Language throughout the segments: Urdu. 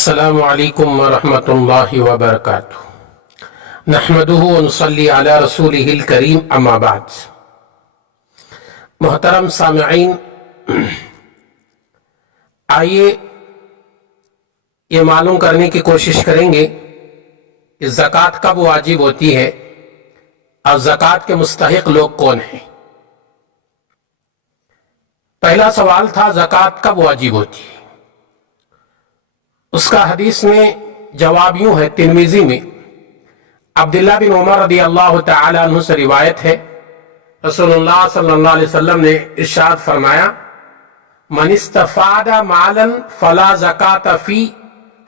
السلام علیکم ورحمۃ اللہ وبرکاتہ نحمدہ ونصلی علی رسولہ الکریم اما بعد۔ محترم سامعین، آئیے یہ معلوم کرنے کی کوشش کریں گے کہ زکوٰۃ کب واجب ہوتی ہے اور زکوٰۃ کے مستحق لوگ کون ہیں۔ پہلا سوال تھا زکوٰۃ کب واجب ہوتی ہے، اس کا حدیث میں جواب یوں ہے۔ ترمذی میں عبداللہ بن عمر رضی اللہ تعالی عنہ سے روایت ہے، رسول اللہ صلی اللہ علیہ وسلم نے ارشاد فرمایا، من استفاد مالا فلا زکاة فی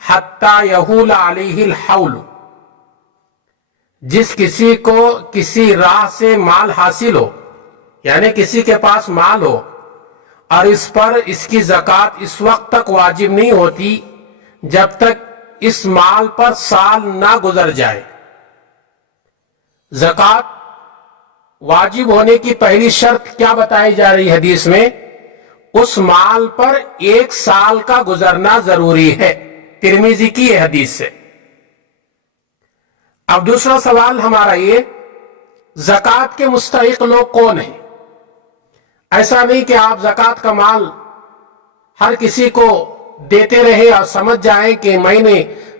حتی یحول علیہ الحول، جس کسی کو کسی راہ سے مال حاصل ہو، یعنی کسی کے پاس مال ہو اور اس پر اس کی زکوٰۃ اس وقت تک واجب نہیں ہوتی جب تک اس مال پر سال نہ گزر جائے۔ زکوٰۃ واجب ہونے کی پہلی شرط کیا بتائی جا رہی حدیث میں؟ اس مال پر 1 سال کا گزرنا ضروری ہے، ترمذی کی یہ حدیث سے۔ اب دوسرا سوال ہمارا یہ، زکوٰۃ کے مستحق لوگ کون ہیں؟ ایسا نہیں کہ آپ زکوٰۃ کا مال ہر کسی کو دیتے رہے اور سمجھ جائیں کہ میں نے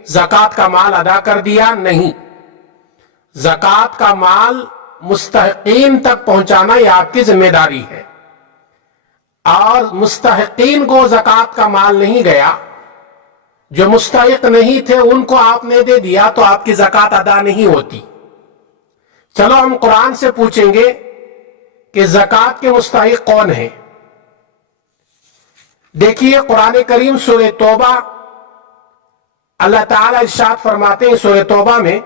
زکوٰۃ کا مال ادا کر دیا، نہیں۔ زکوٰۃ کا مال مستحقین تک پہنچانا یہ آپ کی ذمہ داری ہے، اور مستحقین کو زکوٰۃ کا مال نہیں گیا، جو مستحق نہیں تھے ان کو آپ نے دے دیا تو آپ کی زکوٰۃ ادا نہیں ہوتی۔ چلو ہم قرآن سے پوچھیں گے کہ زکوٰۃ کے مستحق کون ہیں۔ دیکھیے قرآن کریم سورہ توبہ، اللہ تعالیٰ ارشاد فرماتے ہیں سورہ توبہ میں،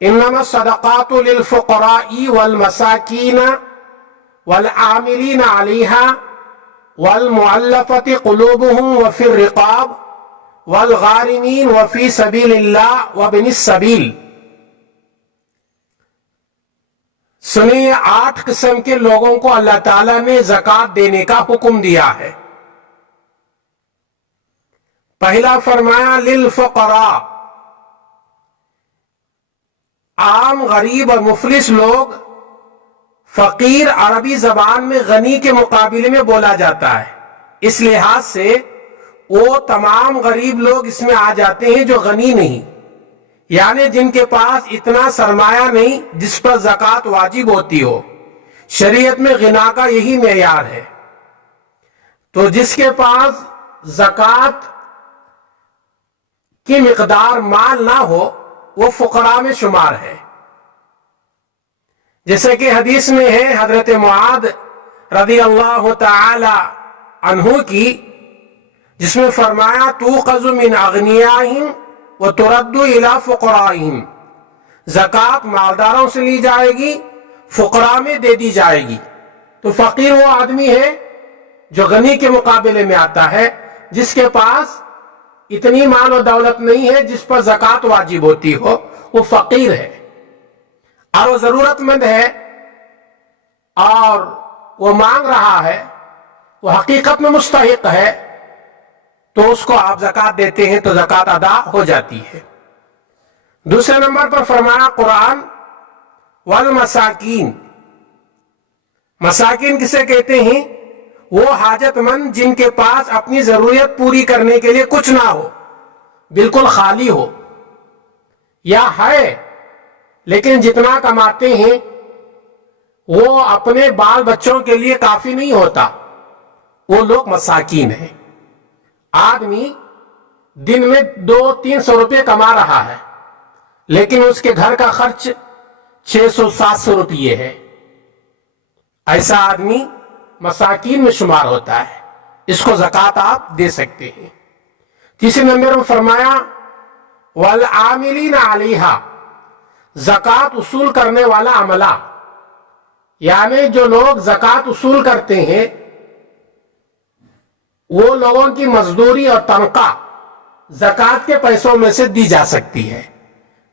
انما الصدقات للفقراء والمساکین والعاملین علیہا والمؤلفۃ قلوبہم وفی الرقاب والغارمین وفی سبیل اللہ وابن السبیل۔ سنیے، 8 قسم کے لوگوں کو اللہ تعالیٰ نے زکوٰۃ دینے کا حکم دیا ہے۔ پہلا فرمایا للفقراء، عام غریب اور مفلس لوگ۔ فقیر عربی زبان میں غنی کے مقابلے میں بولا جاتا ہے، اس لحاظ سے وہ تمام غریب لوگ اس میں آ جاتے ہیں جو غنی نہیں، یعنی جن کے پاس اتنا سرمایہ نہیں جس پر زکوٰۃ واجب ہوتی ہو۔ شریعت میں غنا کا یہی معیار ہے۔ تو جس کے پاس زکوٰۃ کی مقدار مال نہ ہو وہ فقراء میں شمار ہے۔ جیسے کہ حدیث میں ہے حضرت معاذ رضی اللہ تعالی عنہ کی، جس میں فرمایا تؤخذ من اغنیائہم وترد الی فقرائہم، زکوٰۃ مالداروں سے لی جائے گی، فقراء میں دے دی جائے گی۔ تو فقیر وہ آدمی ہے جو غنی کے مقابلے میں آتا ہے، جس کے پاس اتنی مال و دولت نہیں ہے جس پر زکوٰۃ واجب ہوتی ہو، وہ فقیر ہے، اور وہ ضرورت مند ہے اور وہ مانگ رہا ہے، وہ حقیقت میں مستحق ہے، تو اس کو آپ زکوٰۃ دیتے ہیں تو زکوٰۃ ادا ہو جاتی ہے۔ دوسرے نمبر پر فرمایا قرآن والمساکین۔ مساکین کسے کہتے ہیں؟ وہ حاجت مند جن کے پاس اپنی ضرورت پوری کرنے کے لیے کچھ نہ ہو، بالکل خالی ہو، یا ہے لیکن جتنا کماتے ہیں وہ اپنے بال بچوں کے لیے کافی نہیں ہوتا، وہ لوگ مساکین ہیں۔ آدمی دن میں 200-300 روپے کما رہا ہے لیکن اس کے گھر کا خرچ 600-700 روپے ہے، ایسا آدمی مساکین میں شمار ہوتا ہے، اس کو زکوٰۃ آپ دے سکتے ہیں۔ تیسرے نمبر میں فرمایا والعاملین علیہا، زکوٰۃ وصول کرنے والا عملہ، یعنی جو لوگ زکوٰۃ وصول کرتے ہیں وہ لوگوں کی مزدوری اور تنخواہ زکوٰۃ کے پیسوں میں سے دی جا سکتی ہے۔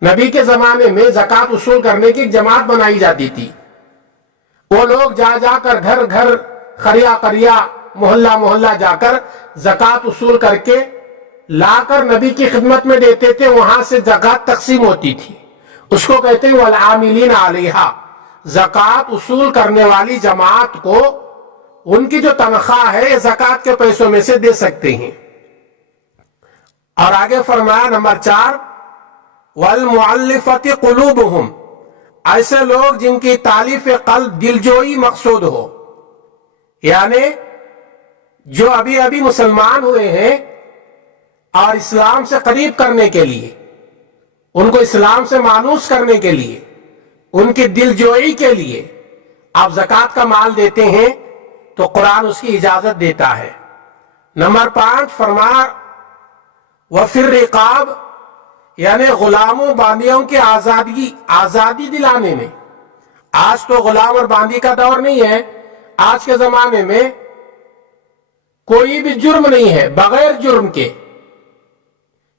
نبی کے زمانے میں زکوٰۃ وصول کرنے کی جماعت بنائی جاتی تھی، وہ لوگ جا جا کر گھر گھر، قریہ قریہ، محلہ محلہ جا کر زکوٰۃ وصول کر کے لا کر نبی کی خدمت میں دیتے تھے، وہاں سے زکوٰۃ تقسیم ہوتی تھی. اس کو کہتے ہیں والعاملین علیہا. زکوٰۃ اصول کرنے والی جماعت کو ان کی جو تنخواہ ہے یہ زکوٰۃ کے پیسوں میں سے دے سکتے ہیں. اور آگے فرمایا نمبر 4 والمؤلفۃ قلوبہم. ایسے لوگ جن کی تالیف قلب دلجوئی مقصود ہو، یعنی جو ابھی ابھی مسلمان ہوئے ہیں اور اسلام سے قریب کرنے کے لیے، ان کو اسلام سے مانوس کرنے کے لیے، ان کی دلجوئی کے لیے آپ زکوٰۃ کا مال دیتے ہیں تو قرآن اس کی اجازت دیتا ہے. نمبر 5 فرمایا وفی الرقاب، یعنی غلاموں باندیوں کی آزادی دلانے میں. آج تو غلام اور باندی کا دور نہیں ہے. آج کے زمانے میں کوئی بھی جرم نہیں ہے بغیر جرم کے.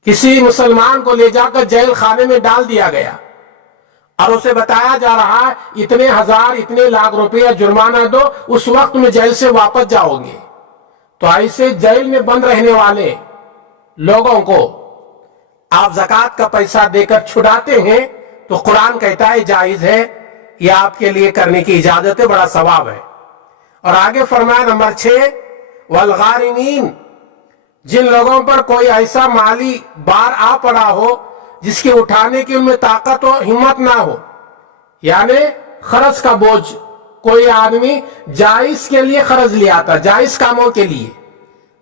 کسی مسلمان کو لے جا کر جیل خانے میں ڈال دیا گیا اور اسے بتایا جا رہا ہے اتنے ہزار اتنے لاکھ روپیہ جرمانہ دو، اس وقت میں جیل سے واپس جاؤ گے. تو ایسے جیل میں بند رہنے والے لوگوں کو آپ زکوٰۃ کا پیسہ دے کر چھڑاتے ہیں تو قرآن کہتا ہے جائز ہے، یہ آپ کے لیے کرنے کی اجازت ہے، بڑا ثواب ہے. اور آگے فرمایا نمبر 6 والغارمین، جن لوگوں پر کوئی ایسا مالی بار آ پڑا ہو جس کے اٹھانے کی ان میں طاقت و ہمت نہ ہو، یعنی قرض کا بوجھ. کوئی آدمی جائز کے لیے قرض لیا تھا، جائز کاموں کے لیے،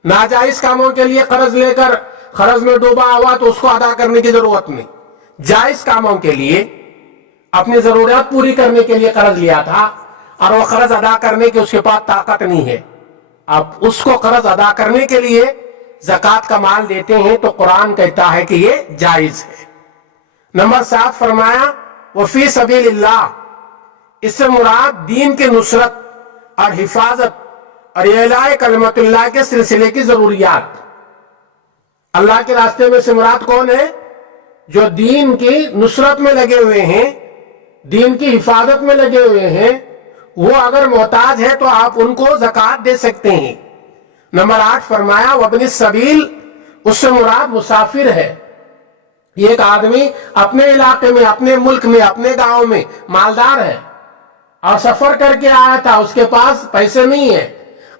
ناجائز کاموں کے لیے قرض لے کر قرض میں ڈوبا ہوا تو اس کو ادا کرنے کی ضرورت نہیں. جائز کاموں کے لیے اپنی ضرورت پوری کرنے کے لیے قرض لیا تھا اور وہ قرض ادا کرنے کی اس کے پاس طاقت نہیں ہے، اب اس کو قرض ادا کرنے کے لیے زکوٰۃ کا مال دیتے ہیں تو قرآن کہتا ہے کہ یہ جائز ہے. نمبر 7 فرمایا وفی سبیل اللہ، اس سے مراد دین کی نصرت اور حفاظت اور اعلاء کلمت اللہ کے سلسلے کی ضروریات. اللہ کے راستے میں سے مراد کون ہے؟ جو دین کی نصرت میں لگے ہوئے ہیں، دین کی حفاظت میں لگے ہوئے ہیں، وہ اگر محتاج ہے تو آپ ان کو زکوٰۃ دے سکتے ہیں. نمبر 8 فرمایا وابن السبیل، اس سے مراد مسافر ہے. یہ ایک آدمی اپنے علاقے میں، اپنے ملک میں، اپنے گاؤں میں مالدار ہے اور سفر کر کے آیا تھا، اس کے پاس پیسے نہیں ہے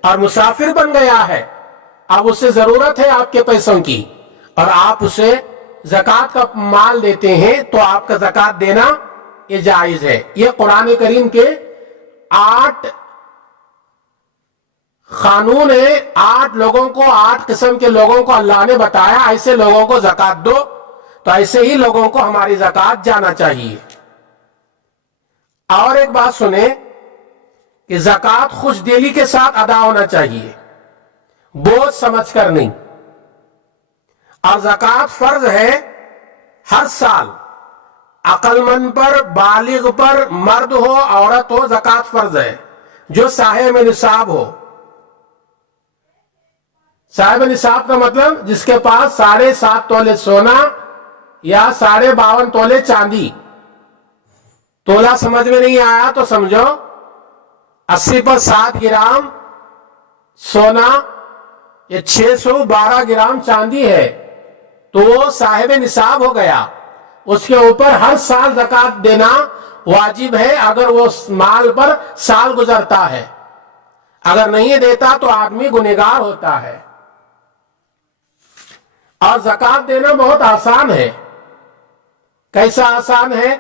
اور مسافر بن گیا ہے. اب اس سے ضرورت ہے آپ کے پیسوں کی اور آپ اسے زکوٰۃ کا مال دیتے ہیں تو آپ کا زکوٰۃ دینا یہ جائز ہے. یہ قرآن کریم کے 8 قانون ہے. 8 لوگوں کو، 8 قسم کے لوگوں کو اللہ نے بتایا ایسے لوگوں کو زکوٰۃ دو، تو ایسے ہی لوگوں کو ہماری زکوٰۃ جانا چاہیے. اور ایک بات سنیں کہ زکوٰۃ خوش دلی کے ساتھ ادا ہونا چاہیے، بوجھ سمجھ کر نہیں. اور زکوٰۃ فرض ہے ہر سال، عقل مند پر، بالغ پر، مرد ہو عورت ہو، زکوٰۃ فرض ہے جو صاحب نصاب ہو. صاحب نصاب کا مطلب جس کے پاس 7.5 تولے سونا یا 52.5 تولے چاندی. تولہ سمجھ میں نہیں آیا تو سمجھو 80 پر 7 گرام سونا یا 612 گرام چاندی ہے تو وہ صاحب نصاب ہو گیا. اس کے اوپر ہر سال زکوٰۃ دینا واجب ہے اگر وہ مال پر سال گزرتا ہے. اگر نہیں دیتا تو آدمی گنہگار ہوتا ہے. اور زکوٰۃ دینا بہت آسان ہے. کیسا آسان ہے؟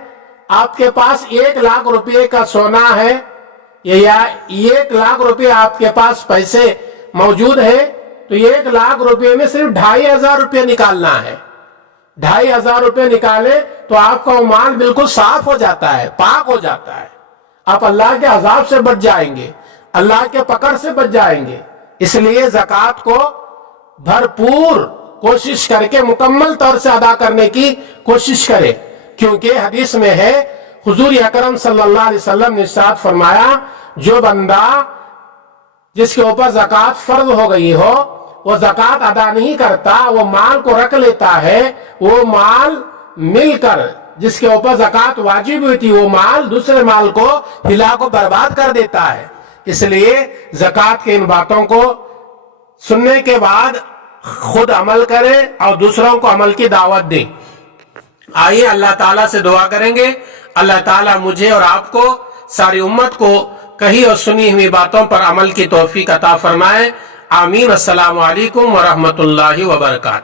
آپ کے پاس 1 لاکھ روپے کا سونا ہے یا 1 لاکھ روپے آپ کے پاس پیسے موجود ہے تو 1 لاکھ روپے میں صرف 2,500 روپے نکالنا ہے. 2,500 روپے نکالے تو آپ کا وہ مال بالکل صاف ہو جاتا ہے، پاک ہو جاتا ہے. آپ اللہ کے عذاب سے بچ جائیں گے، اللہ کے پکڑ سے بچ جائیں گے. اس لیے زکوٰۃ کو بھرپور کوشش کر کے مکمل طور سے ادا کرنے کی کوشش کرے، کیونکہ حدیث میں ہے حضور اکرم صلی اللہ علیہ وسلم نے ارشاد فرمایا جو بندہ جس کے اوپر زکوٰۃ فرض ہو گئی ہو وہ زکوٰۃ ادا نہیں کرتا، وہ مال کو رکھ لیتا ہے، وہ مال مل کر جس کے اوپر زکوٰۃ واجب ہوئی تھی وہ مال دوسرے مال کو ہلا کو برباد کر دیتا ہے. اس لیے زکوٰۃ کے ان باتوں کو سننے کے بعد خود عمل کریں اور دوسروں کو عمل کی دعوت دیں. آئیے اللہ تعالیٰ سے دعا کریں گے, اللہ تعالیٰ مجھے اور آپ کو, ساری امت کو کہی اور سنی ہوئی باتوں پر عمل کی توفیق عطا فرمائے. آمین. السلام علیکم ورحمۃ اللہ وبرکاتہ.